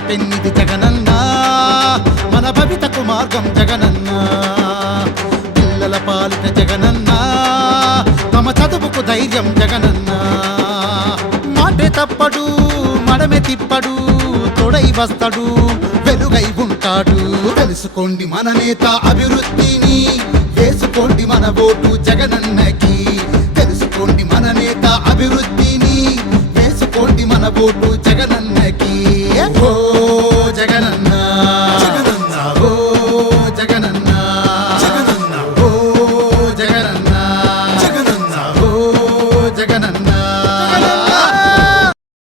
పెన్నిది జగనన్న మన భవితకు మార్గం జగనన్న పిల్లల పాలిట జగనన్న తమ చదువుకు ధైర్యం జగనన్న మాటే తప్పడు మడమె తిప్పడు తోడై వస్తాడు వెలుగై ఉంటాడు తెలుసుకోండి మన నేత అభివృద్ధిని వేసుకోండి మన ఓటు జగనన్నకి తెలుసుకోండి మన నేత అభివృద్ధిని వేసుకోండి మన ఓటు జగనన్నకి